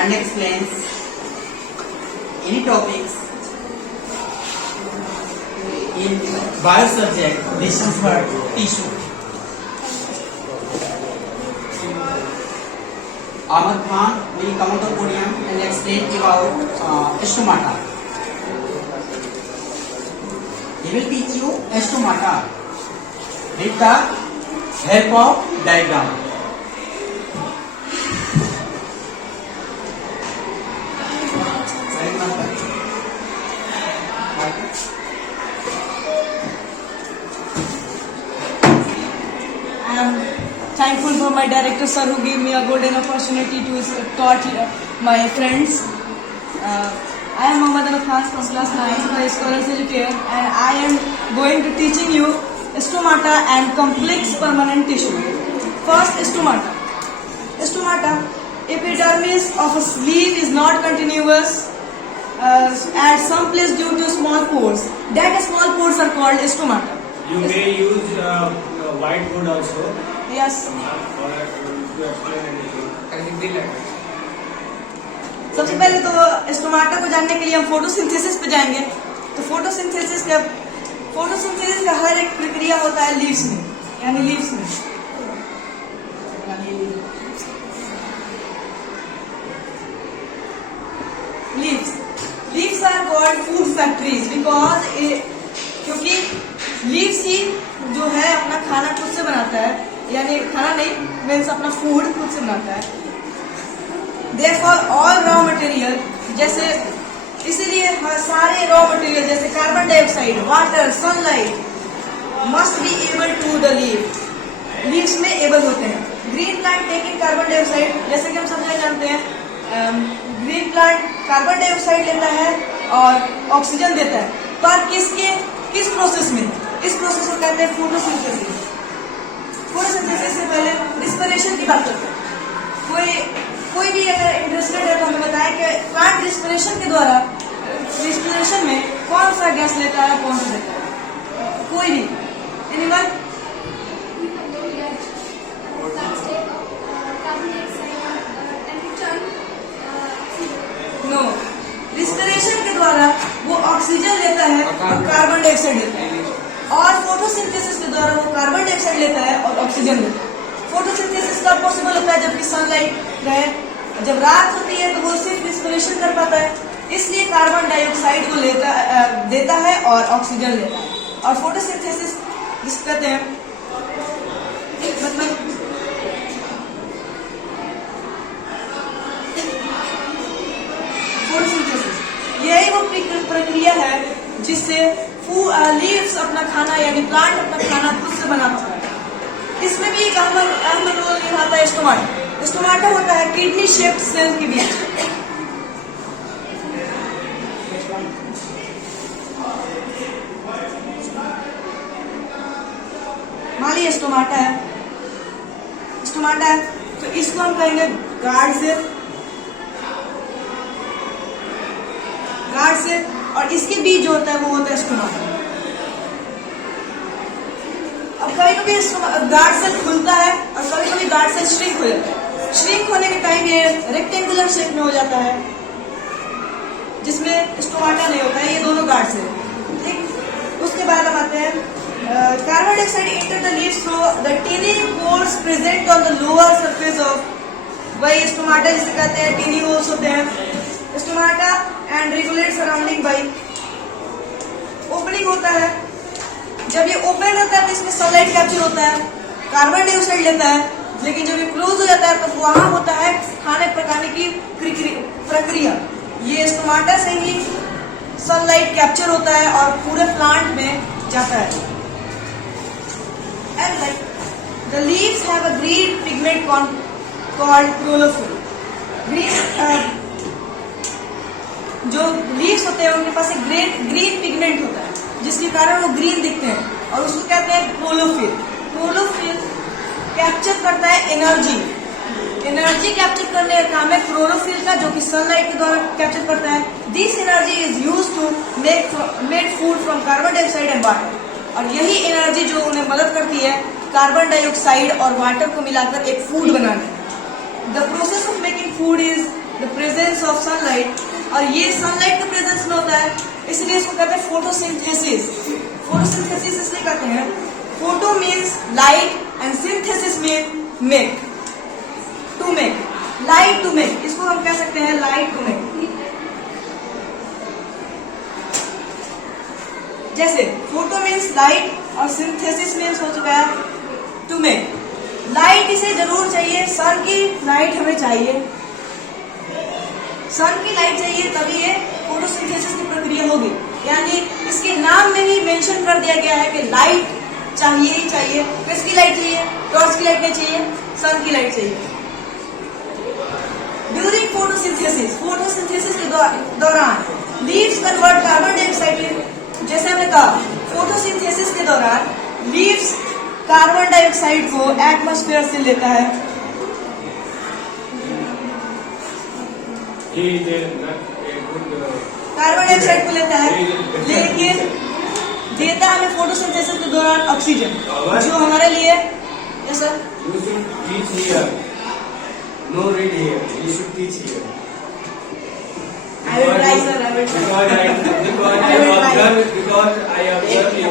and explains any topics in bio subject. This is for tissue. Ahmad Khan will come on the podium and explain about stomata. He will teach you stomata with the help of diagram. I am thankful for my director sir who gave me a golden opportunity to taught my friends. I am Mohammad Ahmed Khan from class 9 by Scholars Educare, and I am going to teaching you stomata and complex permanent tissue. First, stomata. Stomata, epidermis of a leaf is not continuous at some place due to small pores. That small pores are called stomata. You may use whiteboard also. Yes. For to explain anything. Hindi language. सबसे पहले तो stomata को जानने के लिए हम photosynthesis पे जाएंगे. तो फोटोसिंथेसिस का हर एक प्रक्रिया होता है लीव्स में, यानी लीव्स में. Leaves are called food factories because क्योंकि लीव्स ही जो है अपना खाना खुद से बनाता है, यानी खाना नहीं मीन्स अपना फूड खुद से बनाता है. Therefore, all raw material, जैसे इसीलिए सारे रॉ मटेरियल जैसे carbon dioxide, water, sunlight must be able to the leaf. Leaves में एबल होते हैं. Green plant taking carbon dioxide, जैसे कि हम सब जानते हैं, ग्रीन प्लांट कार्बन डाइऑक्साइड लेता है और ऑक्सीजन देता है, पर किस प्रोसेस में? इस प्रोसेस को कहते हैं फोटोसिंथेसिस. फोटोसिंथेसिस से पहले रिस्पिरेशन की बात करते हैं. कोई भी अगर इंटरेस्टेड है तो हमें बताएं कि प्लांट रिस्पिरेशन के द्वारा रिस्पिरेशन में कौन सा गैस लेता है, कौन सा लेता है? कोई भी एनिमल नो. रिस्पिरेशन के द्वारा वो ऑक्सीजन लेता है और कार्बन डाइऑक्साइड लेता है, और फोटोसिंथेसिस के द्वारा वो कार्बन डाइऑक्साइड लेता है और ऑक्सीजन लेता है. फोटोसिंथेसिस कब पॉसिबल होता है? जबकि सनलाइट रहे. जब रात होती है तो वो सिर्फ रिस्पिरेशन कर पाता है, इसलिए कार्बन डाइऑक्साइड को देता है और ऑक्सीजन लेता है. और फोटोसिंथेसिस जिसको कहते हैं फोटोसिंथेसिस, यही वो प्रक्रिया है जिससे लीव्स अपना खाना यानी प्लांट अपना खाना खुद से बना पाता है. इसमें भी एक अहम रोल निभाता है स्टोमाटा. स्टोमाटा होता है किडनी शेप्ड सेल के बीच. मान लीजिए स्टोमाटा है तो इसको हम कहेंगे गार्ड से, और इसके बीच जो होता है वो होता है स्टोमाटा. अब कभी गार्ड सेल खुलता है और कभी गार्ड सेल श्रिंक हो जाता है. श्रिंक होने के टाइम ये रेक्टेंगुलर शेप में हो जाता है जिसमें स्टोमाटा नहीं होता है. ये दोनों गार्ड सेल. ठीक, उसके बाद हम आते हैं carbon dioxide enter the leaves through the टिनी pores present on the lower surface of. वही स्टोमाटा जिसे कहते हैं टिनी होल्स होते हैं. Stomata and regulate surrounding by opening होता है. जब ये ओपन होता है तो इसमें सनलाइट कैप्चर होता है, कार्बन डाइऑक्साइड लेता है. लेकिन जब ये क्लोज हो जाता है तो वहां होता है खाने पकाने की प्रक्रिया. ये स्टोमाटा से ही सनलाइट कैप्चर होता है और पूरे प्लांट में जाता है. And like the leaves have a green pigment called chlorophyll. जो लीव्स होते हैं उनके पास एक ग्रीन पिगमेंट होता है जिसके कारण वो ग्रीन दिखते हैं, और उसको कहते हैं क्लोरोफिल. क्लोरोफिल कैप्चर करता है एनर्जी कैप्चर करने का काम है क्लोरोफिल का, जो कि सनलाइट के द्वारा कैप्चर करता है. This energy is used to make food from carbon dioxide and water. और यही एनर्जी जो उन्हें मदद करती है कार्बन डाइऑक्साइड और वाटर को मिलाकर एक फूड बनाने. The process of making food is the presence sunlight, और ये सनलाइट के प्रेजेंस में होता है, इसलिए इसको कहते हैं फोटोसिंथेसिस। फोटोसिंथेसिस इसलिए कहते हैं, photo means light and synthesis mean make, to make, light to make, इसको हम कह सकते हैं लाइट टू मेक। जैसे फोटो मीन्स लाइट और सिंथेसिस मीन्स हो चुका है टू मेक। लाइट इसे जरूर चाहिए, सन की लाइट हमें चाहिए, सन की लाइट चाहिए, तभी ये फोटोसिंथेसिस की प्रक्रिया होगी। यानी इसके नाम में ही मेंशन कर दिया गया है कि लाइट चाहिए ही चाहिए। किसकी लाइट चाहिए? टॉर्च की लाइट नहीं चाहिए, सन की लाइट चाहिए। ड्यूरिंग फोटोसिंथेसिस, फोटोसिंथेसिस के दौरान लीव्स कन्वर्ट कार्बन डाइऑक्साइड, जैसे हमने कहा फोटोसिंथेसिस के दौरान लीव्स कार्बन डाइऑक्साइड को एटमॉस्फेयर से लेता है। कार्बन डाइऑक्साइड को लेता है, लेकिन देता है हमें फोटोसिंथेसिस के दौरान ऑक्सीजन, जो हमारे लिए yes sir? You should teach here. No read here. You should teach here. I will try sir, I will try. Because I observed you.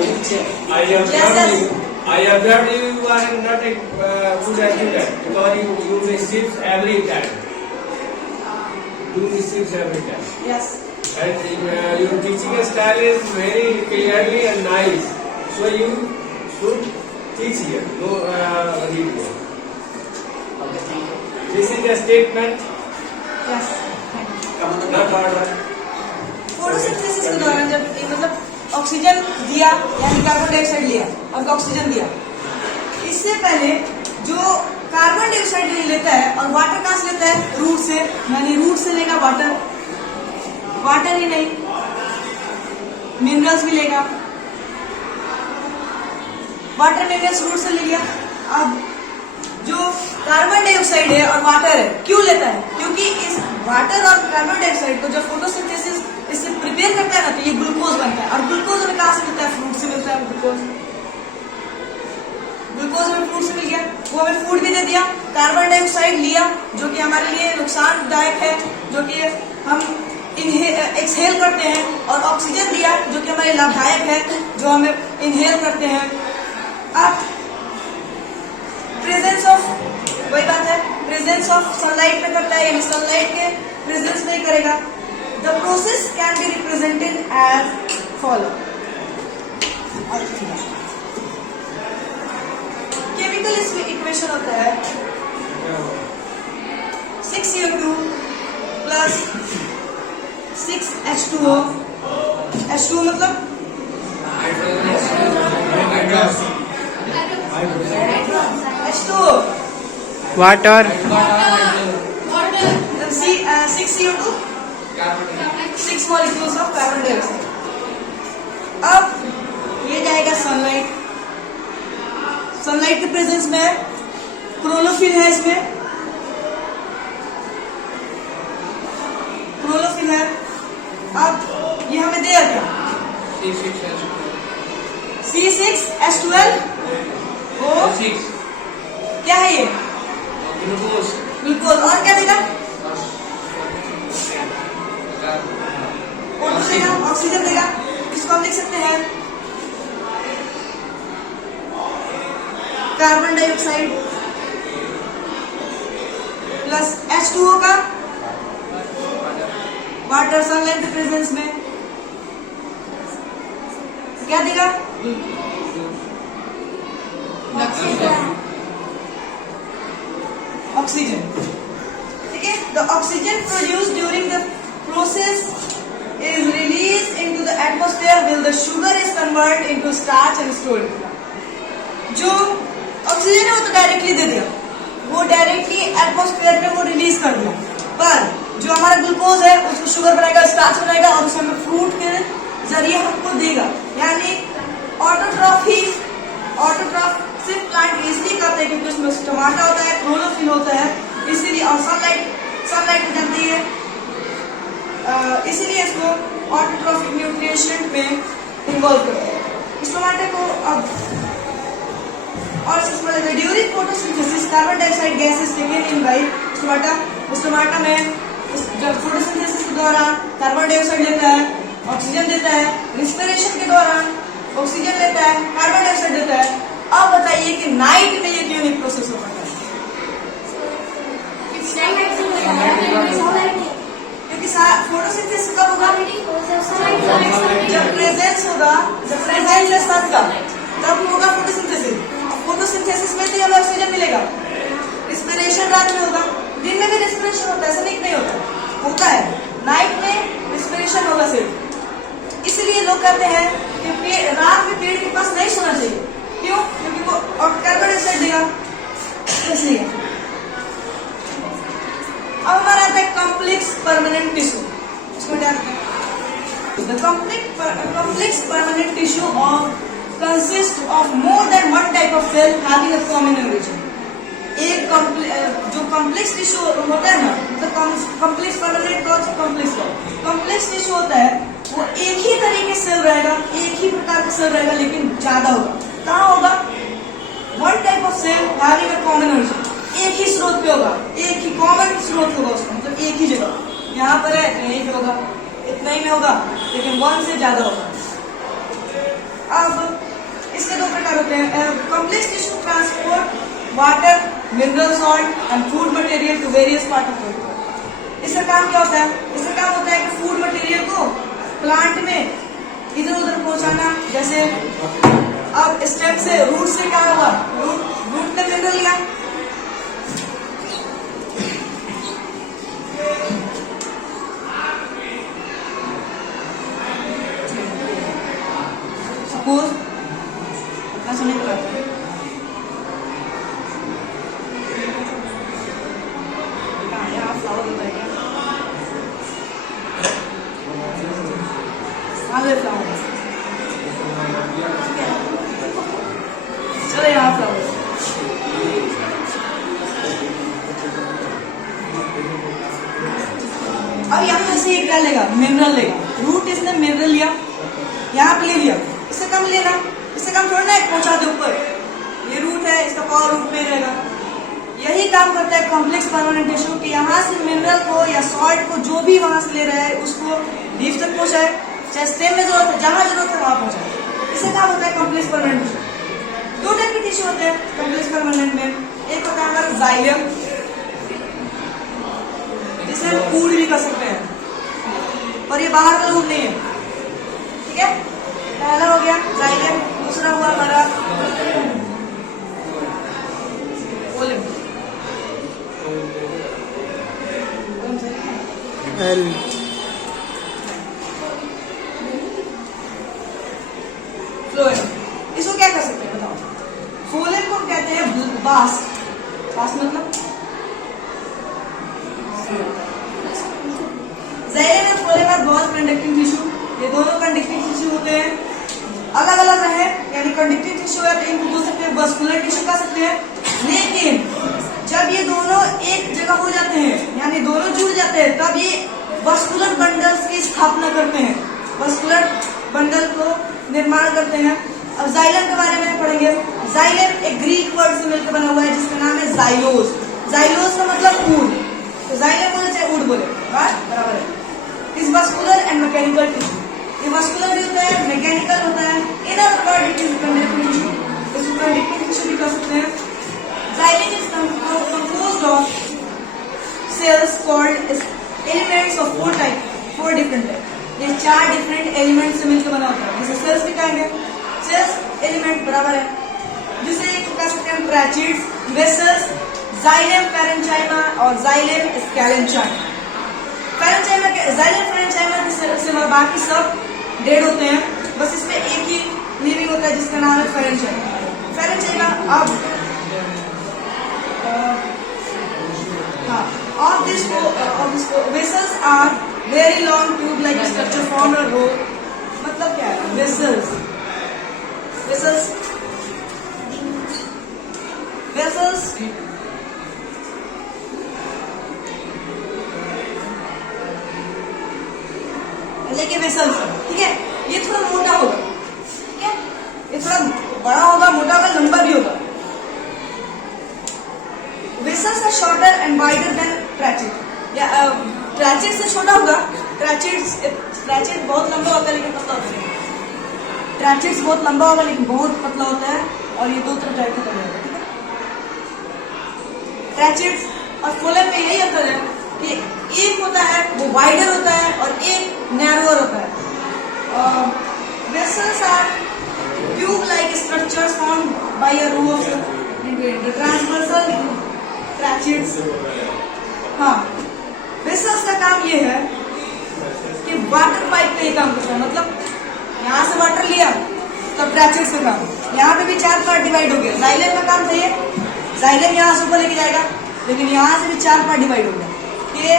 I observed you are not a good student because you mischief every time. You mischief every time. Yes. And your teaching style is very clearly and nice. So you should teach here. No read here. This is a statement, Yes. not order. Photosynthesis के दौरान जब मतलब oxygen दिया यानी carbon dioxide लिया और oxygen दिया, इससे पहले जो कार्बन डाइऑक्साइड लेता है और वाटर कहाँ से लेता है? रूट से, यानी रूट से लेगा वाटर, वाटर ही नहीं मिनरल्स भी लेगा, वाटर मिनरल्स रूट से ले लिया। अब जो कार्बन डाइऑक्साइड है और वाटर है क्यों लेता है? क्योंकि इस वाटर और कार्बन डाइऑक्साइड को जब फोटोसिंथेसिस इससे प्रिपेयर करता है ना, तो ये ग्लूकोज बनता है, और ग्लूकोज हमें कहाँ से मिलता है? फ्रूट से मिलता है। ग्लूकोज हमें फ्रूट से मिल गया, वो हमें फूड भी दे दिया। कार्बन डाइऑक्साइड लिया जो कि हमारे लिए नुकसानदायक है, जो कि हम एक्सहेल करते हैं, और ऑक्सीजन दिया जो कि हमारे लाभदायक है, जो हमें इनहेल करते हैं। अब प्रेजेंस ऑफ, वही बात है, प्रेजेंस ऑफ सनलाइट में करता है, यानी सनलाइट के प्रेजेंस में करेगा। The process can be represented as follow. Chemical इसमें इक्वेशन होता है 6CO2 प्लस 6H2O। H2O मतलब H2O, water, 6CO2, 6 molecules of carbon dioxide. अब ये जाएगा सनलाइट, सनलाइट के प्रेजेंस में क्लोरोफिल है, इसमें क्लोरोफिल है। अब ये हमें देगा क्या? C6H12O, क्या है ये? ग्लूकोज। और क्या देगा? ऑक्सीजन देगा। इसको हम लिख सकते हैं कार्बन डाइऑक्साइड प्लस H2O का वाटर, सनलाइट के प्रेजेंस में क्या देगा? ऑक्सीजन। ठीक है, the oxygen produced during the process is released into the atmosphere while the sugar is converted into starch and stored. जो ऑक्सीजन है वो तो डायरेक्टली दे दिया, वो डायरेक्टली एटमॉस्फेयर में वो रिलीज कर दिया, पर जो हमारा ग्लूकोज है उसको शुगर बनाएगा, स्टार्च बनाएगा, और उसे हमें फ्रूट के जरिए हमको देगा। यानी ऑटोट्रॉफिक सिर्फ प्लांट इसलिए करते हैं क्योंकि उसमें स्टोमाटा होता है, क्लोरोफिल होता है, इसीलिए, और सनलाइट में जलती है, इसीलिए इसको ऑटोट्रॉफिक न्यूट्रिशन में इन्वॉल्व करते हैं। स्टोमाटा को अब और during photosynthesis carbon dioxide gas is taken in by stomata. Stomata में जब फोटोसिंथेसिस के दौरान कार्बन डाइऑक्साइड लेता है, ऑक्सीजन देता है, रिस्पिरेशन के दौरान ऑक्सीजन लेता है, कार्बन डाइऑक्साइड देता है। अब बताइए कि नाइट में ये क्यों नहीं प्रोसेस हो पाता है? क्योंकि फोटोसिंथेसिस कब होगा? जब प्रेजेंस होगा, जब प्रेजेंस है सन का, तब होगा फोटोसिंथेसिस। फोटोसिंथेसिस में तो हमें ऑक्सीजन मिलेगा। रिस्पिरेशन रात में होगा, दिन में भी रिस्पिरेशन होता है, ऐसा नहीं होता, होता है। नाइट में रिस्पिरेशन होगा सिर्फ। इसलिए लोग कहते हैं कि रात में पेड़ के पास नहीं सोना चाहिए। क्यों? क्योंकि वो कार्बन डाइऑक्साइड देगा, इसलिए। अब हमारा आता है कॉम्प्लेक्स परमानेंट टिश्यू। इसको क्या कहते हैं? The complex permanent tissue consists of more than one type of cell having a common origin. एक जो कॉम्प्लेक्स टिश्यू होता है ना, मतलब कॉम्प्लेक्स परमानेंट कौन सा कॉम्प्लेक्स टिश्यू होता है, वो एक ही तरह के सेल रहेगा, एक ही प्रकार का सेल रहेगा, लेकिन ज्यादा होगा। कहाँ होगा? One type of cell having a common origin, एक ही स्रोत पे होगा, एक ही कॉमन स्रोत होगा उसका, मतलब एक ही जगह। यहाँ पर है तो यहीं पे होगा, इतना ही में होगा, लेकिन वन से ज्यादा होगा। अब इसके दो प्रकार होते हैं। Complex tissue transport water, mineral salt and food material to various part of the body. इसका काम क्या होता है? इसका काम होता है कि फूड मटेरियल को प्लांट में इधर उधर पहुंचाना। जैसे अब स्टेम से, रूट से क्या होगा? रूट ने मिनरल लिया, सपोज समझ में आता है। चलो यहाँ फ्लावर, अब यहाँ से एक क्या लेगा? मिनरल लेगा। रूट इसने मिनरल लिया, यहाँ पे ले लिया, इससे कम लेना, इससे कम थोड़ा ना पहुंचा दे ऊपर। ये रूट है, इसका पावर रूट में रहेगा। यही काम करता है कॉम्प्लेक्स परमानेंट टिश्यू कि यहाँ से मिनरल को या सॉल्ट को जो भी वहां से ले रहा है उसको लीफ तक पहुंचाए, चाहे स्टेम में जरूरत है, जहां जरूरत है वहां पहुंचाए। इससे काम होता है कॉम्प्लेक्स परमानेंट टिश्यू। दो टाइप के टिश्यू होते हैं कॉम्प्लेक्स परमानेंट में। एक होता है हमारा जाइलम, जिसे हम कूल भी कर सकते हैं, और ये बाहर का रूट नहीं है, ठीक है। पहला हो गया जाइलम, दूसरा हुआ हमारा ओलम। फ्लोएम। इसको क्या कर सकते हैं बताओ? फ्लोएम को कहते हैं बास। बास मतलब जाइलम और phloem are both conducting tissue. ये दोनों कंडक्टिंग टिश्यू होते हैं। अलग अलग रहे, यानी कंडक्टिंग टिश्यू है तो इनको बोल सकते हैं वस्कुलर टिश्यू कह सकते हैं। लेकिन जब ये दोनों एक जगह हो जाते हैं, यानी दोनों जुड़ जाते हैं, तब ये वस्कुलर बंडल्स की स्थापना करते हैं, वस्कुलर बंडल को निर्माण करते हैं। अब जाइलम के बारे में पढ़ेंगे। जाइलम एक ग्रीक वर्ड से मिलकर बना हुआ है जिसका नाम है जाइलोस। जाइलोस का मतलब ऊड, तो जाइलम बोले चाहे ऊड बोले, बात बराबर है। इस वस्कुलर एंड मैकेनिकल टिश्यू, ये वस्कुलर भी होता है, मैकेनिकल होता है। In other word it is conducting tissue, इसको कंडक्टिंग टिश्यू भी कह सकते हैं। Xylem is composed of cells called elements of four different types. ये 4 डिफरेंट एलिमेंट से मिलकर बना होता है। जैसे सेल्स भी कहेंगे, सेल्स एलिमेंट बराबर है, जिसे कह सकते हैं ट्रैचिड्स, वेसल्स, जाइलम पैरेंचाइमा और जाइलम स्कैलेंचाइमा। पैरेंचाइमा के जाइलम पैरेंचाइमा से बाकी सब डेड होते हैं, बस इसमें एक ही लिविंग होता है जिसका नाम है पैरेंचाइमा। पैरेंचाइमा अब of this vessels are very long tube-like structure formed a row. मतलब क्या है? Vessels लेके vessels, ठीक है। ये थोड़ा मोटा होगा, ठीक है, ये थोड़ा बड़ा होगा, मोटा होगा, लंबा भी होगा। Vessels are shorter and wider than trachea. ट्रैचेट से छोटा होगा। ट्रैचेट बहुत लंबा होता है लेकिन पतला होता है। ट्रैचेट्स बहुत लंबा होगा लेकिन बहुत पतला होता है, और ये दो तरह टाइप का जाएगा, ठीक है। ट्रैचेट्स और फोलेम में यही अंतर है कि एक होता है वो वाइडर होता है और एक नैरोअर होता है। Vessels are tube-like structures formed by a row of the transversal tracheids. हाँ, vessels का काम ये है कि वाटर पाइप का ही काम करता है। मतलब यहाँ से वाटर लिया तो ट्रैचेट्स का काम, यहाँ पे भी 4 पार्ट डिवाइड हो गया। जाइलम का काम था ये, जाइलम यहाँ से ऊपर लेके जाएगा, लेकिन यहाँ से भी 4 पार्ट डिवाइड हो गया। ये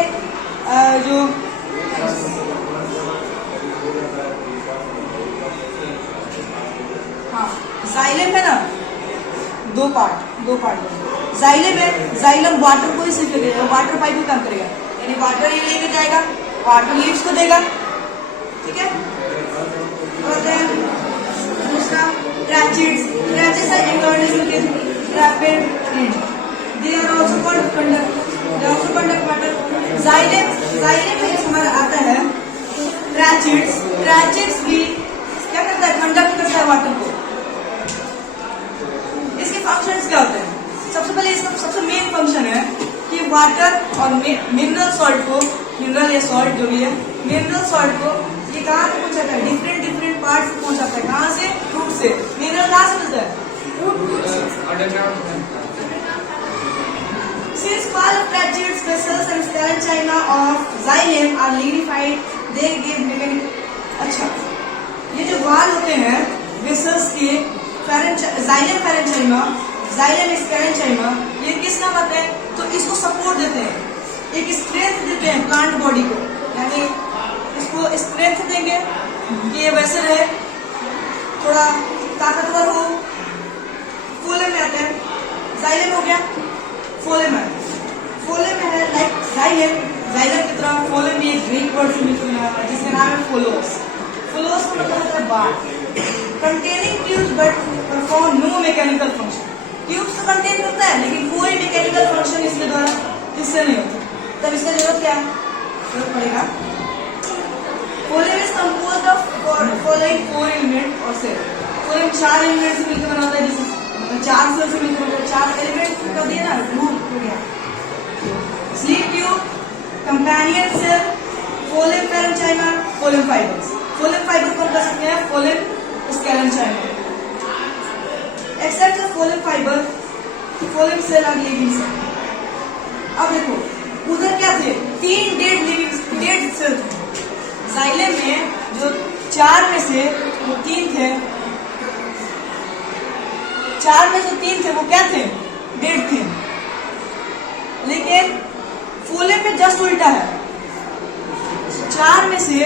जो जाइलम है ना, दो पार्ट जाइलम है। जाइलम वाटर को ही सिर्फ देगा, वाटर पाइप भी काम करेगा, यानी वाटर ये लेके जाएगा, वाटर लीव्स को देगा, ठीक है। और दूसरा ट्रैचेट्स are organisms with rapid end. They are also called conduct water. Xylem में हमारा आता है ट्रैचेट्स भी क्या करता है, कंडक्ट करता है वाटर को। इसके फंक्शंस क्या होते हैं? सबसे पहले इसका सबसे मेन फंक्शन है कि वाटर और मिनरल सॉल्ट को, मिनरल या सॉल्ट जो भी है, मिनरल सॉल्ट को ये कहाँ से पहुंचाता है? डिफरेंट पार्ट से पहुंचाता है। कहाँ से? रूट से। मिनरल कहाँ से मिलता है? Since all of tracheids, vessels and parenchyma of xylem are lignified, they give mechanical. अच्छा, ये जो वाल होते हैं वेसल्स के, xylem parenchyma, xylem parenchyma, ये किस काम आते हैं? तो इसको सपोर्ट देते हैं, एक स्ट्रेंथ देते हैं प्लांट बॉडी को, यानी इसको स्ट्रेंथ देंगे कि ये वेसल है, थोड़ा ताकतवर हो। फोलेम में आते हैं, जाइलम हो गया, फोलेम है लाइक जाइलम की तरह फोलेम भी एक ग्रीक वर्ड से मिलकर बना है जिसका नाम है फोलोस का मतलब होता है बार। Containing tubes but perform no mechanical function. Tubes तो कंटेन करता है लेकिन कोई मैकेनिकल फंक्शन इसके द्वारा इससे नहीं होता। तब इसका जरूरत क्या है? जरूरत पड़ेगा phloem is composed of following 4 element और सेल। फोलेम 4 एलिमेंट से मिलकर बना होता है, जैसे 4 सेल से मिलकर बना, 4 एलिमेंट का दिया ना, ग्रुप हो गया। स्लीप tube, companion cell, phloem parenchyma, phloem fibres. Phloem fibre को कर सकते हैं phloem sclerenchyma. Except the phloem fibre, phloem cell are living cell. अब देखो उधर क्या थे? 3 डेड सेल थे। जाइलम में जो 4 में से वो 3 थे, 4 में से 3 थे वो क्या थे? डेड थे। लेकिन फोलेम में जस्ट उल्टा है, 4 में से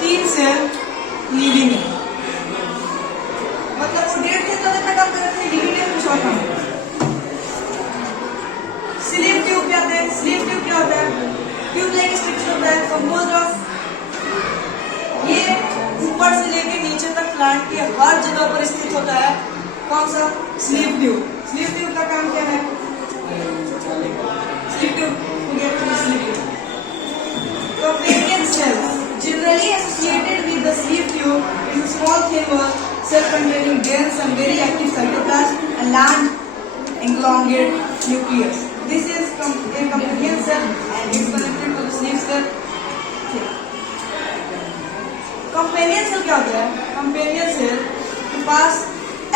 3 सेल लिविंग है। मतलब वो डेड थे तो कितना काम कर रहे थे, लिविंग है कुछ और काम। स्लीप ट्यूब क्या होता है? स्लीप ट्यूब क्या होता है? ट्यूब लाइक स्ट्रक्चर होता है, कंपोज्ड ऑफ, ये ऊपर से लेके नीचे तक प्लांट के हर जगह पर स्थित होता है। कौन सा? Sleep tube. स्लीप ट्यूब का काम क्या है? Sleep tube companion cells generally associated with the sleep tube is a small thin wall cell containing dense and very active cytoplasm and large elongated nucleus. This is a companion cell and is connected to the sleep cell. Companion cell क्या होता है? Companion cell के पास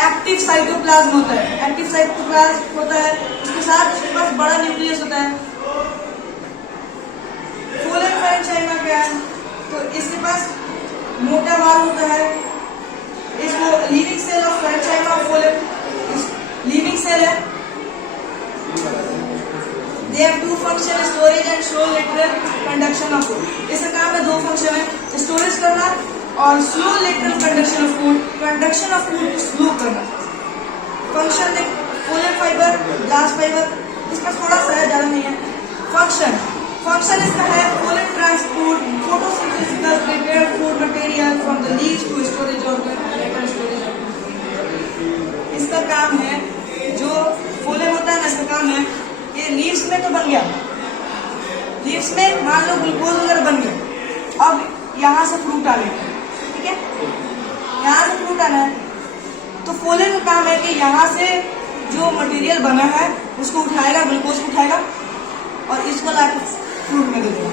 active cytoplasm होता है। Active cytoplasm होता है, उसके साथ उसके पास बड़ा न्यूक्लियस होता है। फोलेम पैरेंचाइमा क्या है? तो इसके पास मोटा वाल होता है। इसको living cell of parenchyma of phloem, living cell है। They have 2 function, storage and slow lateral conduction of food. इसका काम है 2 फंक्शन है, स्टोरेज करना और slow lateral conduction of food, conduction of food को स्लो करना। फंक्शन देख, फोलेम फाइबर, ग्लास फाइबर, इसका थोड़ा सा है, ज्यादा नहीं है। फंक्शन इसका है phloem transport photosynthesis prepared food material from the leaves to storage organ later storage. इसका काम है, जो फोलेम होता है ना, इसका काम है ये लीव्स में तो बन गया, लीव्स इसमें मान लो ग्लूकोज वगैरह बन गया, अब यहाँ से फ्रूट आने का, ठीक है, यहाँ से फ्रूट आना है, तो फोलेट का काम है कि यहाँ से जो मटेरियल बना है उसको उठाएगा, ग्लूकोज को उठाएगा और इसको लाकर फ्रूट में दे देगा।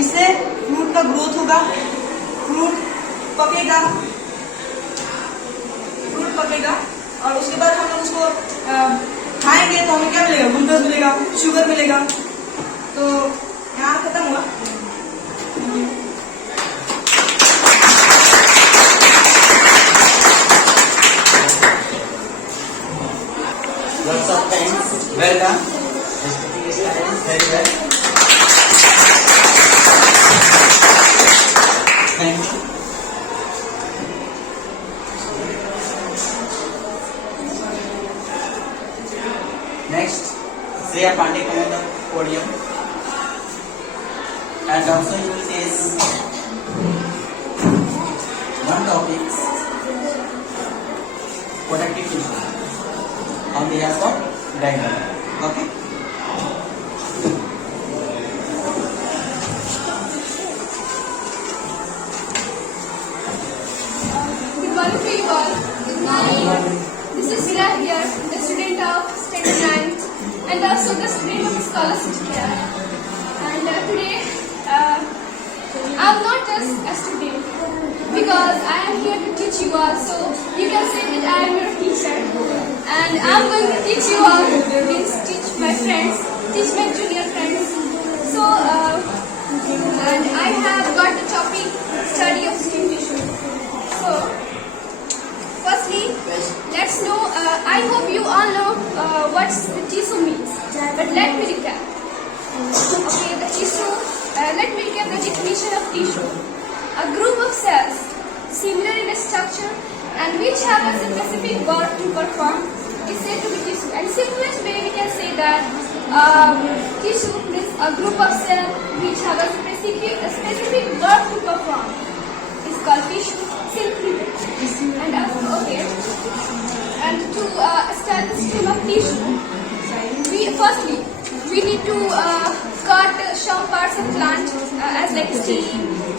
इससे फ्रूट का ग्रोथ होगा, फ्रूट पकेगा और उसके बाद हम लोग उसको खाएंगे तो हमें क्या मिलेगा, ग्लूकोज मिलेगा, शुगर मिलेगा। तो यहाँ खत्म हुआ। Lots of thanks. Well done. Executing style very well. Thank you. Next, Shreya Pandey come on the podium, and also you will taste one topic, protective tissue, on behalf of Diamond. Okay. Good morning to you all. Good morning. This is Sira here, the student of Standard 9th and also the student of Scholarship here. And today, I'm not just a student because I am here to teach you all. So you can say that I am your teacher. And I'm going to teach you all, means teach my friends, teach my junior friends. So, and I have got the topic study of skin tissue. So, firstly, let's know, I hope you all know what the tissue means, but let me recap. Okay, the tissue, let me recap the definition of tissue. A group of cells, similar in structure and which have a specific work to perform is said to be tissue. And simplest way we can say that tissue is a group of cells which have a specific work to perform. It's called tissue. Simply. And okay. And to start the stream of tissue, we need to cut some parts of plant as like stem,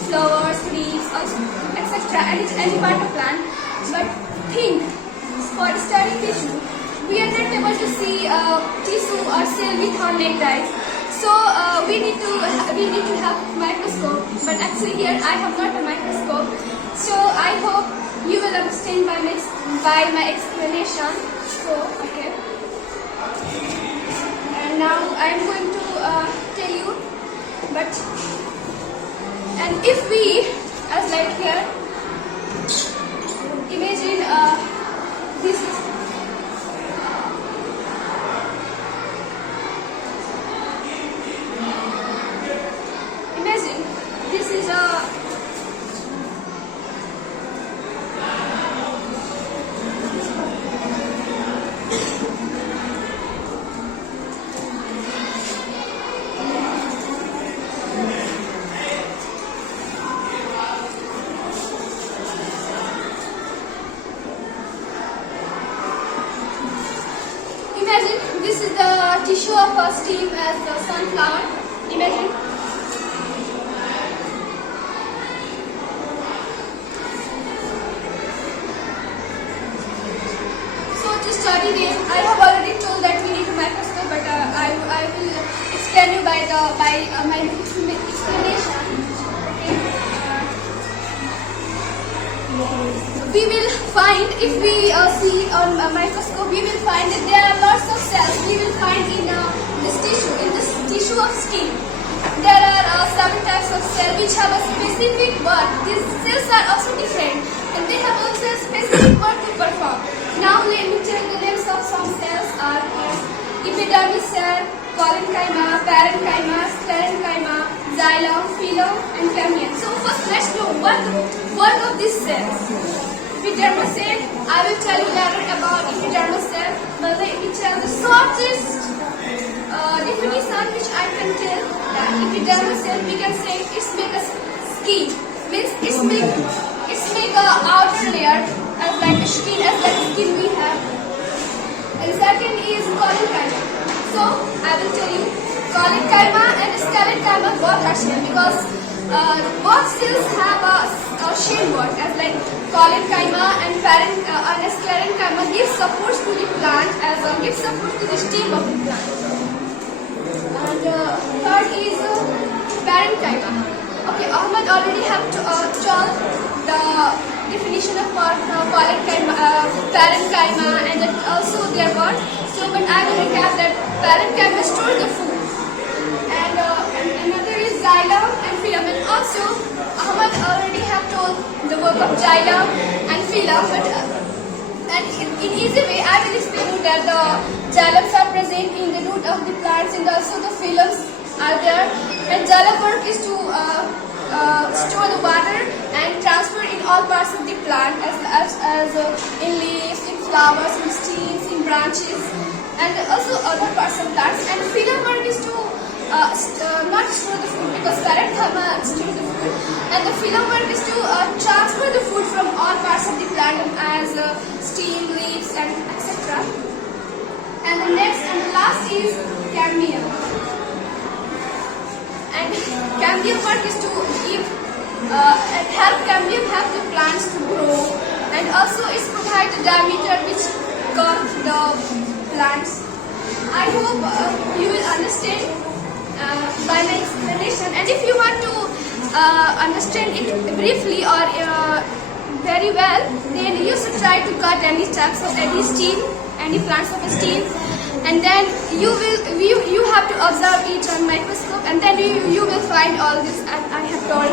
flowers, leaves, etc. And it's any part of plant. But think, for studying tissue, we are not able to see tissue or cell with our naked eyes. So we need to have microscope. But actually here I have not a microscope. So I hope you will understand by my explanation. So okay. And now I am going to tell you. But and if we, as like here, imagine this is. Imagine this is a imagine this is the tissue of a stem as the sunflower. Imagine. So to study them, I have already told that we need a microscope, but I will explain you by my explanation. Okay. We will find, if we see on a microscope, we will find that there are lots of cells. We will find in this tissue of stem. There are 7 types of cells which have a specific work. These cells are also different and they have also a specific work to perform. Now let me tell the names of some cells are epidermis cell, collenchyma, parenchyma, sclerenchyma, xylem, phloem and cambium. So first let's know what the work of these cells. Epidermis cell, I will tell you later about epidermis cell, but let me tell the shortest definition which I can tell that epidermis cell, we can say it's make a skin, means it's make a outer layer as like a skin, we have. And second is collenchyma. So I will tell you Collenchyma and sclerenchyma both are same because both cells have a shade word as like collenchyma and sclerenchyma give support to the plant as give support to the stem of the plant. And third is parenchyma. Okay, Ahmad already have told the definition of parenchyma and also their word. So, but I will recap that parenchyma stores the food. And another is xylem and phylum. And also, Ahmad already have told the work of xylem and phylum, but and in easy way, I will explain you that the xylems are present in the root of the plants and also the phylums are there. And xylem work is to store the water and transfer in all parts of the plant as in leaves, in flowers, in stems, in branches, and also other parts of plants. And phylum work is to not store the food because parenchyma stores the food, and the phylum work is to transfer the food from all parts of the plant as stem, leaves, and etc. And the next and the last is cambium. And cambium work is to give help cambium help the plants to grow, and also it provides the diameter which covers the plants. I hope you will understand by my explanation, and if you want to understand it briefly or very well, then you should try to cut any types of any stem, any plants of a stem, and then you have to observe each on microscope, and then you will find all this as I have told.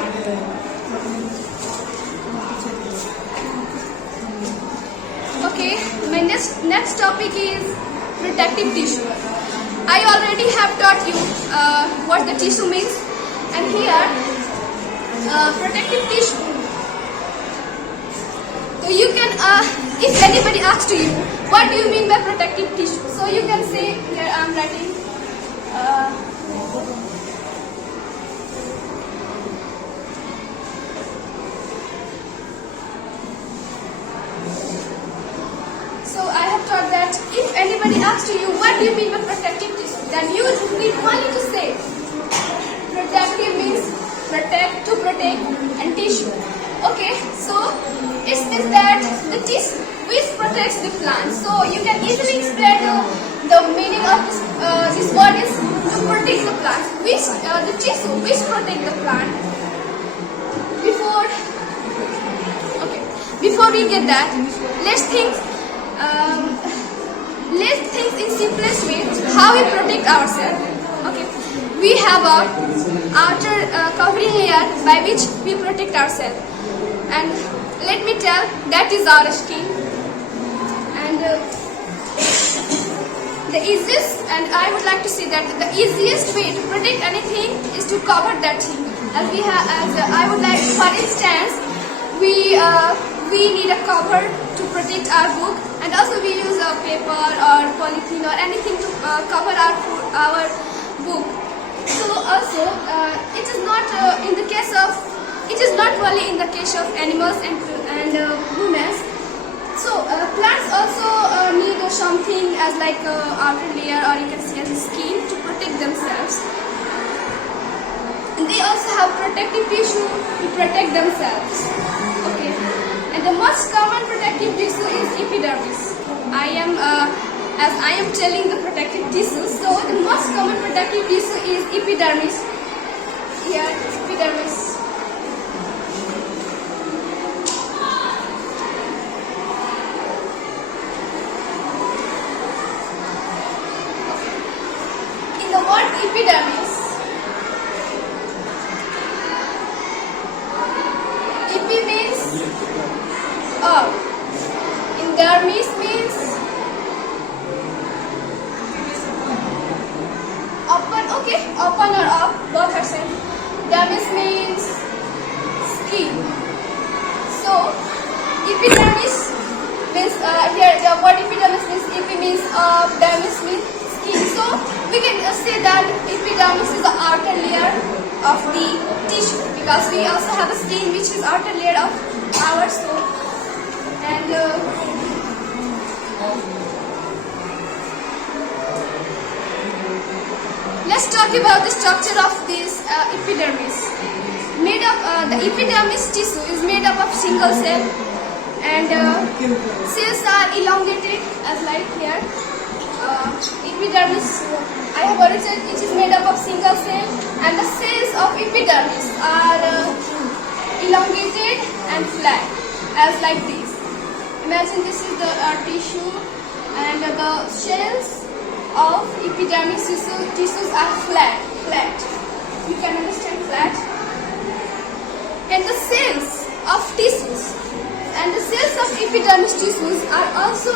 Okay, my next topic is protective tissue. I already have taught you what the tissue means, and here protective tissue. So you can, if anybody asks to you, what do you mean by protective tissue? So you can say, here I am writing. So I have taught that if anybody asks to you, what do you mean by protective tissue? Then you need only to say, protective means protect, to protect, and tissue. Okay, so it means that the tissue which protects the plant. So you can easily explain the meaning of this word is to protect the plant. Which the tissue which protect the plant. Before we get that, let's think in simplest way how we protect ourselves. Okay, we have a outer covering layer by which we protect ourselves, and let me tell that is our skin. And the easiest, and I would like to say that the easiest way to protect anything is to cover that thing. As we have, I would like, for instance, we need a cover to protect our book, and also we use a paper or polythene or anything to cover our book. So also it is not in the case of, it is not only in the case of animals and humans. So plants also need something as like outer layer, or you can say as a skin, to protect themselves. And they also have protective tissue to protect themselves. Okay. And the most common protective tissue is epidermis. As I am telling the protective tissue, so the most common protective tissue is epidermis. Here, epidermis. In the word epidermis, epi means up, in dermis means open. Okay, open or up, both are same. Dermis means skin. So epidermis means here the word epidermis means epi means up, dermis means skin. So we can say that epidermis is the outer layer of the tissue, because we also have a skin which is outer layer of our soul. And let's talk about the structure of this epidermis. Made up, the epidermis tissue is made up of single cell, and cells are elongated as like here. Epidermis, I have already said, it is made up of single cell, and the cells of epidermis are elongated and flat as like this. Imagine this is the tissue, and the shells of epidermis tissues are flat. You can understand flat. And the cells of tissues and the cells of epidermis tissues are also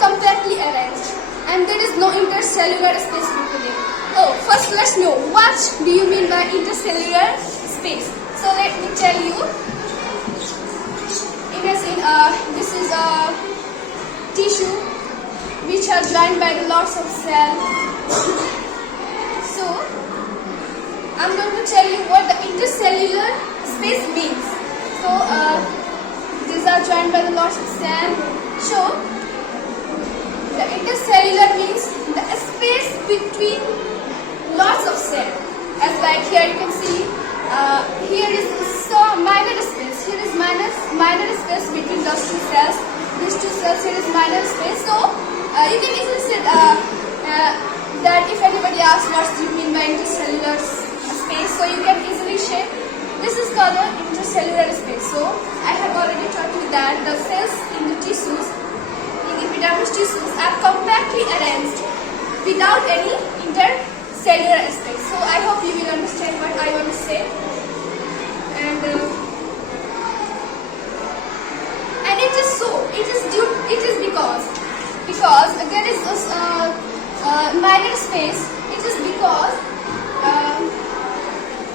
compactly arranged, and there is no intercellular space between them. Oh, first let's know what do you mean by intercellular space. So let me tell you. Imagine this is a tissue which are joined by the lots of cells. So I'm going to tell you what the intercellular space means. So these are joined by the lots of cells. So the intercellular means the space between lots of cells. As like here you can see, here is so minor space. Here is minor space between those two cells. These two cells, here is minor space. So you can easily say that if anybody asks what do you mean by intercellular space, so you can easily say this is called the intercellular space. So I have already taught you that the cells in the tissues, in epidermis tissues, are compactly arranged without any intercellular space. So I hope you will understand what I want to say. And it is so. It is because there is a minor space. It is because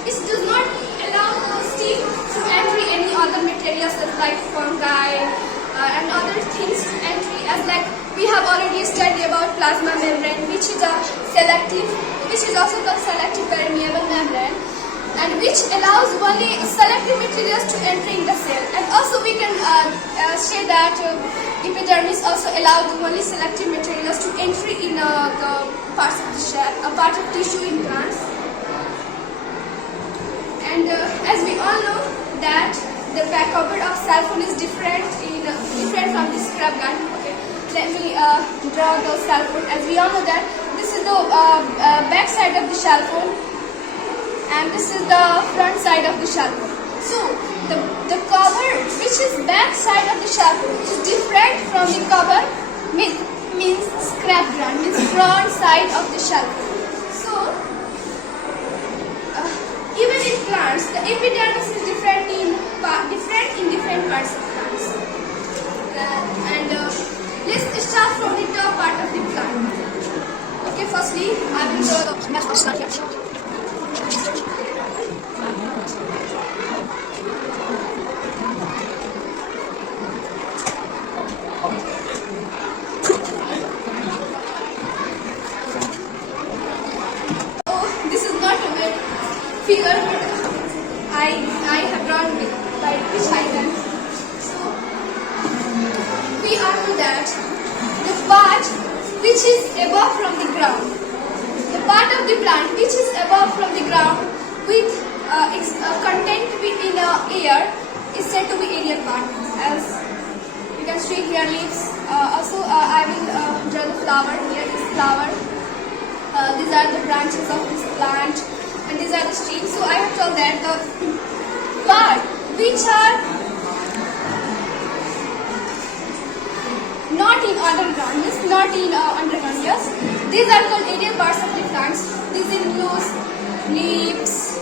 it does not allow steam to enter any other materials like fungi and other things to enter. As like we have already studied about plasma membrane, which is also called selective permeable membrane, and which allows only selective materials to enter in the cell. And also we can say that epidermis also allows only selective materials to enter in the parts of the shell, a part of tissue in plants. And as we all know that the back cover of cell phone is different from the scrap gun. Okay, let me draw the cell phone. As we all know that this is the back side of the shell phone, and this is the front side of the shell phone. So the cover which is back side of the shell phone is different from the cover means scrap ground, means front side of the shell phone. So even in plants, the epidermis is different in different parts of plants. Let's start from the top part of the plant. Okay, firstly I will draw the mass start here. Figure I have drawn by which I can. So we all know that the part which is above from the ground, the part of the plant which is above from the ground with its content in air is said to be aerial part. As you can see here, leaves. Also I will draw the flower. Here is flower. These are the branches of this plant. And these are the streams. So I have told that the part which are not in underground, means not in underground, yes. These are called aerial parts of the plants. These include leaves.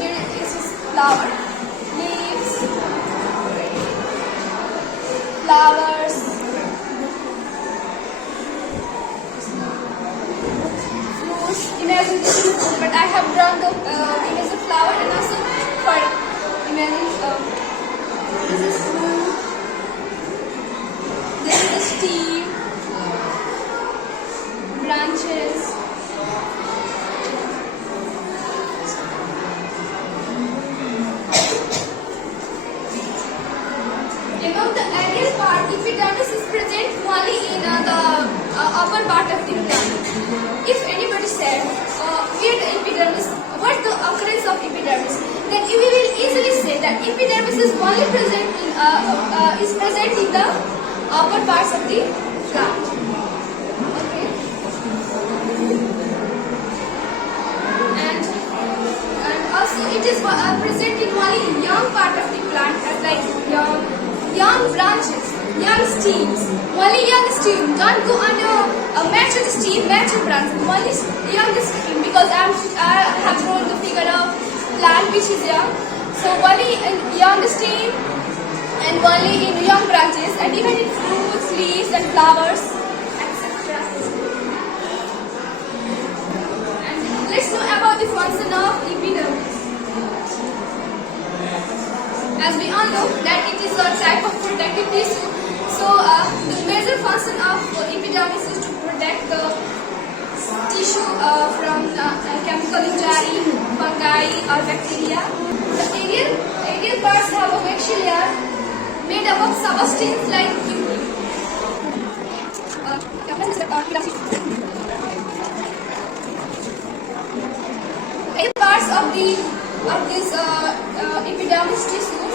Here is flower, leaves, flowers. Imagine this is food, but I have drawn the image of flower and also for imagine this is fruit, this is stem, branches, above the aerial part, epidermis is present only in the if anybody said, where the epidermis, what the occurrence of epidermis, then we will easily say that epidermis is only present in the upper parts of the plant. Okay. And also it is present in only young part of the plant, as like young branches, young stems, only young stem. Don't go on a mature stem, mature branch, only young stem, because I have drawn the figure of plant which is young. So only in young stem and only in young branches, and even in fruits, leaves and flowers, etc. And let's know about the function of epidermis. As we all know that it is a type of protective tissue. So the major function of epidermis is to protect the tissue from chemical injury, fungi or bacteria. The aerial parts have a maxilla made up of substance like cutin. Aerial parts of this epidermis tissue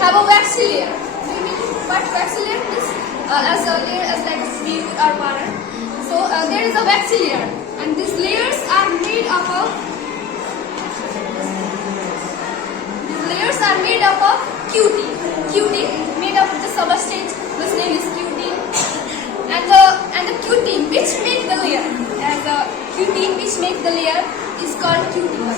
have a waxy layer. Do you mean what waxy layer is? As a layer as like a fluid or water. So there is a waxy layer, and these layers are made up of cutin. Cutin is made up of the substance whose name is cutin, and the cutin which make the layer, as a cutin which make the layer is called cuticle.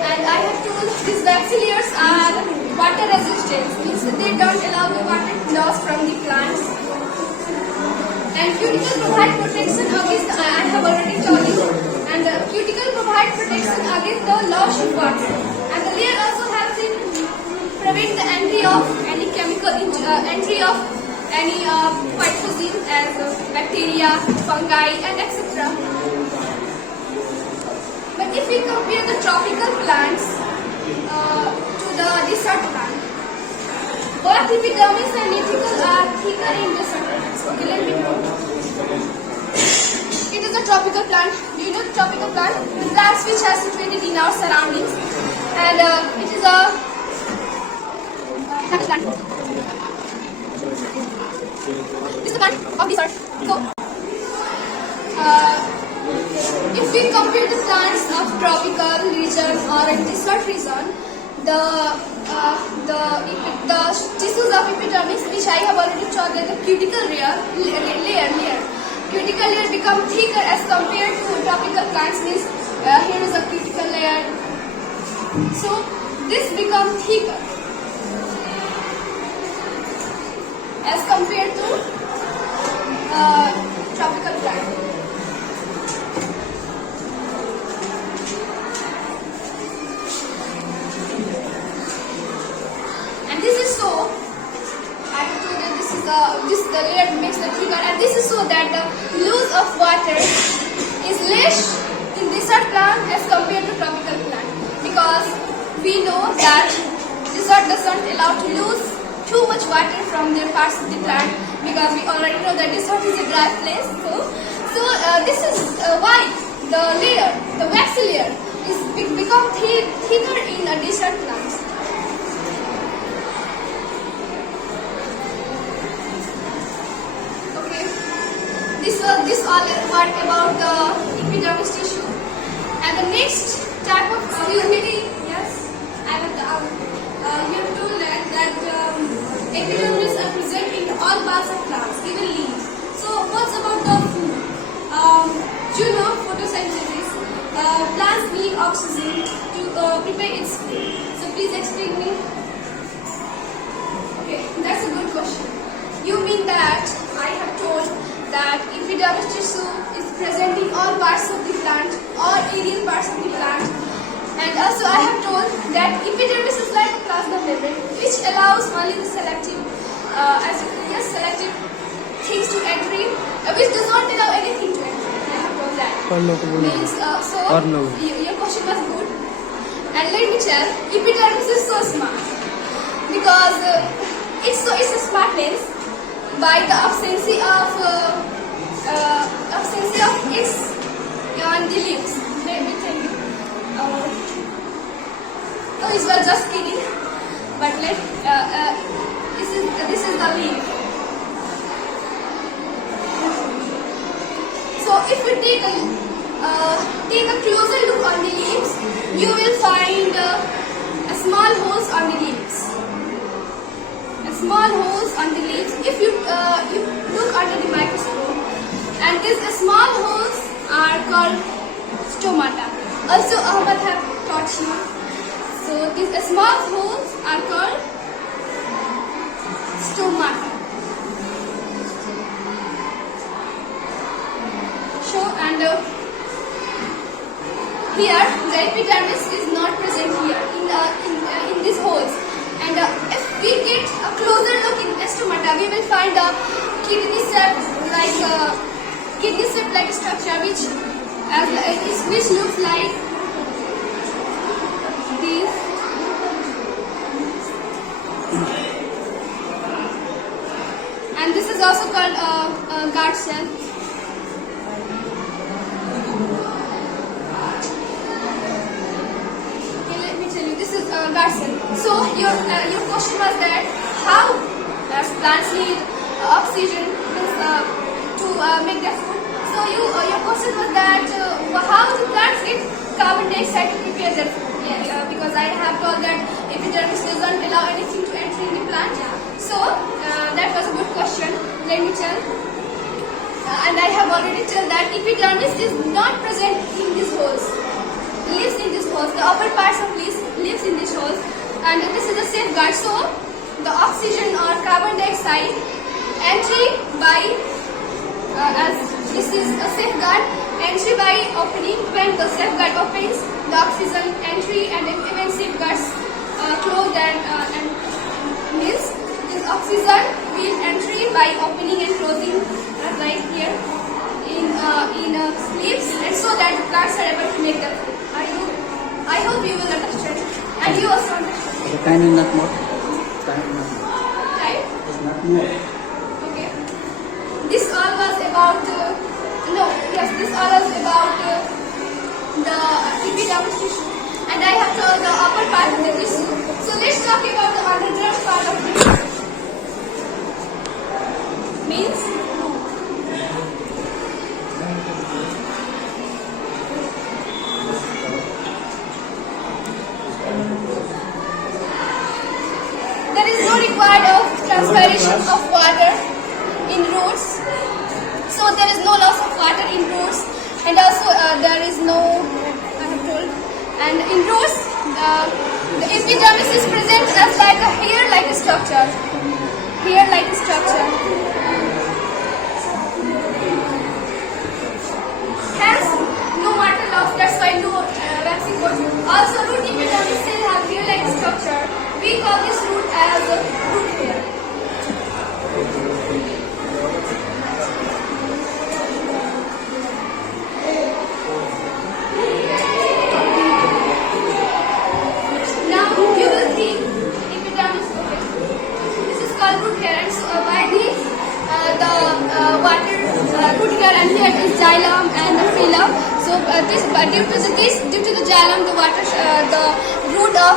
And I have told these waxy layers are water resistant, means they don't allow the water loss from the plants. And cuticle provide protection against, I have already told you, and the cuticle provide protection against the loss of water. And the layer also helps in prevent the entry of any chemical entry of any pathogen as bacteria, fungi, and etc. But if we compare the tropical plants to the desert plant, both epidermis and reticle are thicker in desert plants. Okay, let me know. It is a tropical plant. Do you know the tropical plant? The plants which are situated in our surroundings, and it is a plant. This is the plant of desert. So, if we compare the plants of tropical region or a desert region, the tissues of epidermis, which I have already shown, that the cuticle layer become thicker as compared to tropical plants. Means here is a cuticle layer, so this become thicker as compared to tropical plant. The layer makes the thicker, and this is so that the loss of water is less in desert plant as compared to tropical plant, because we know that desert doesn't allow to lose too much water from their parts of the plant, because we already know that desert is a dry place. So this is why the layer, the waxy layer, is become thicker in a desert plant. This all part about the epidermis tissue. And the next type of yes, I have you have told that epidermis are present in all parts of plants, even leaves. So what's about the food? You know, photosynthesis. Plants need oxygen to prepare its food. So please explain me. Okay, that's a good question. You mean that I have told that epidermis tissue is present in all parts of the plant, all aerial parts of the plant. And also I have told that epidermis is like a plasma membrane, which allows only the selective things to enter, which does not allow anything to enter. I have told that. Means, your question was good. And let me tell, epidermis is so smart. it's a smart lens by the absence of X on the leaves. Let me tell you. Oh, it was just kidding. But this is the leaf. So if we take a closer look on the leaves, you will find a small holes on the leaves. A small holes on the leaves. If you look under the microscope, and these small holes are called stomata. Also, Ahmad have taught you. So these small holes are called stomata. So and here the epidermis is not present here in these holes. And if we get a closer look in stomata, we will find a kidney shaped like structure which looks like these. And this is also called guard cell. Okay, let me tell you. This is guard cell. So your question was that how plants need oxygen to make their food. So your question was that how do plants get carbon dioxide to prepare their food? Yeah, because I have told that epidermis doesn't allow anything to enter in the plant. So that was a good question. Let me tell. And I have already told that epidermis is not present in these holes. Lives in these holes. The upper parts of leaves lives in these holes. And this is a safeguard. So the oxygen or carbon dioxide entry by as this is a safeguard entry by opening. When the safeguard opens, the oxygen entry and even safeguards closed and means this oxygen will entry by opening and closing right here in leaves, and so that the plants are able to make them. I hope you will understand, and you also understand. Time is not more. Time is not more. Right? It's not more. Okay. This all was about this all was about the epidermis tissue, and I have told the upper part of the tissue. So let's talk about the underground part of the tissue. Means there is no required of transpiration of water in roots. So there is no loss of water in roots, and also there is no, I have told, and in roots the epidermis is present as like a hair-like structure. Hair-like structure. Hence, no water loss. That's why no waxing coat. Also, root epidermis still have hair-like structure. We call this root as root hair. Now you will think epidermis. Okay. This is called root hair, and so by this the water root hair, and here is xylem and the phylum. So due to the xylem, the water the root of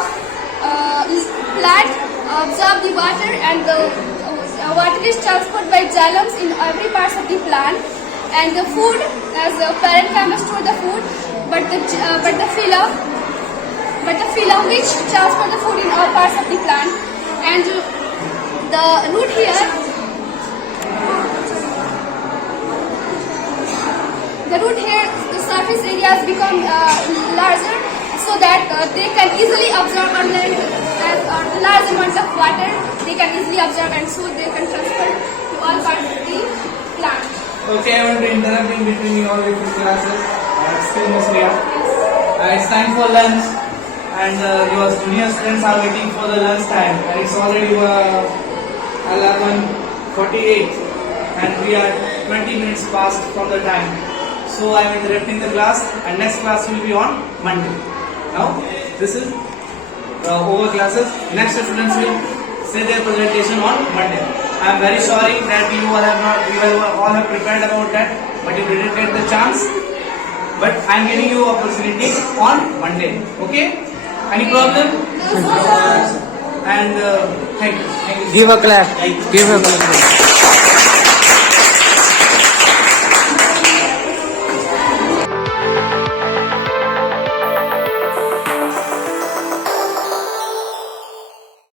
plant absorb the water, and the water is transferred by xylems in every part of the plant, and the food as the parenchyma store the food, but the phylum which transfer the food in all parts of the plant, and the root here. The root hair, the surface areas become larger, so that they can easily absorb a large amount of water. They can easily absorb, and so they can transfer to all parts of the plant. Okay, I want to interrupt in between you all with your classes. Still Miss Leah. It's time for lunch, and your junior students are waiting for the lunch time, and it's already 11:48, and we are 20 minutes past from the time. So I am interrupting the class, and next class will be on Monday. Now this is over classes. Next students will say their presentation on Monday. I am very sorry that you all have prepared about that, but you didn't get the chance. But I am giving you opportunity on Monday. Okay? Any problem? No, sir. And thank you. Thank you. Give a clap. Give a clap.